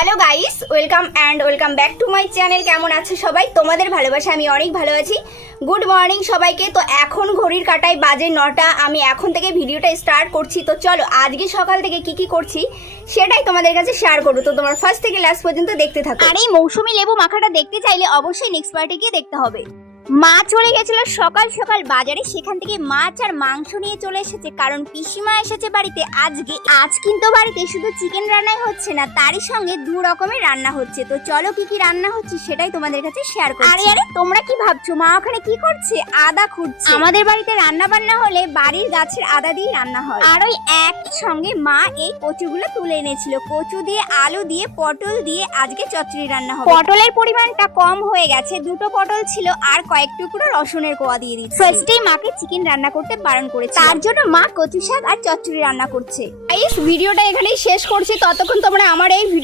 Hello guys, welcome back to my channel. কেমন আছো সবাই? তোমাদের ভালোবাসা আমি অনেক ভালো আছি। গুড মর্নিং সবাইকে। তো এখন ঘড়ির কাঁটায় বাজে 9টা। আমি এখন থেকে ভিডিওটা স্টার্ট করছি। তো চলো আজকে সকাল থেকে কি করছি সেটাই তোমাদের কাছে শেয়ার করবো। তো তোমার ফার্স্ট থেকে লাস্ট পর্যন্ত দেখতে থাকো। আর এই মৌসুমী লেবু মাখাটা দেখতে চাইলে অবশ্যই নেক্সট পার্টে গিয়ে দেখতে হবে। মা চলে গেছিল সকাল সকাল বাজারে, সেখান থেকে মাছ আর মাংস নিয়ে চলে এসেছে, কারণ পিসিমা এসেছে বাড়িতে আজকে। আজ কিন্তু বাড়িতে শুধু চিকেন রান্নাই হচ্ছে না, তারই সঙ্গে দু রকমের রান্না হচ্ছে। তো চলো কি রান্না হচ্ছে সেটাই তোমাদের কাছে শেয়ার করছি। আরে আরে তোমরা কি ভাবছো মা ওখানে কি করছে? আদা খুঁড়ছে। আমাদের বাড়িতে রান্না বান্না হলে বাড়ির গাছের আদা দিয়ে রান্না হয়। আর ওই একই সঙ্গে মা এই কচুগুলো তুলে এনেছিল। কচু দিয়ে, আলু দিয়ে, পটল দিয়ে আজকে চচ্চড়ি রান্না হবে। পটলের পরিমাণটা কম হয়ে গেছে, দুটো পটল ছিল আর কয়েক টুকরো রসুনের কোয়া দিয়ে দিচ্ছি। ফার্স্টেই মাকে চিকেন রান্না করতে বারণ করেছে, তার জন্য মা কচু শাক আর চচ্চড়ি রান্না করছে। গাইস ভিডিওটা এখানেই শেষ করছি। ততক্ষণ তোমরা আমার এই ভিডিও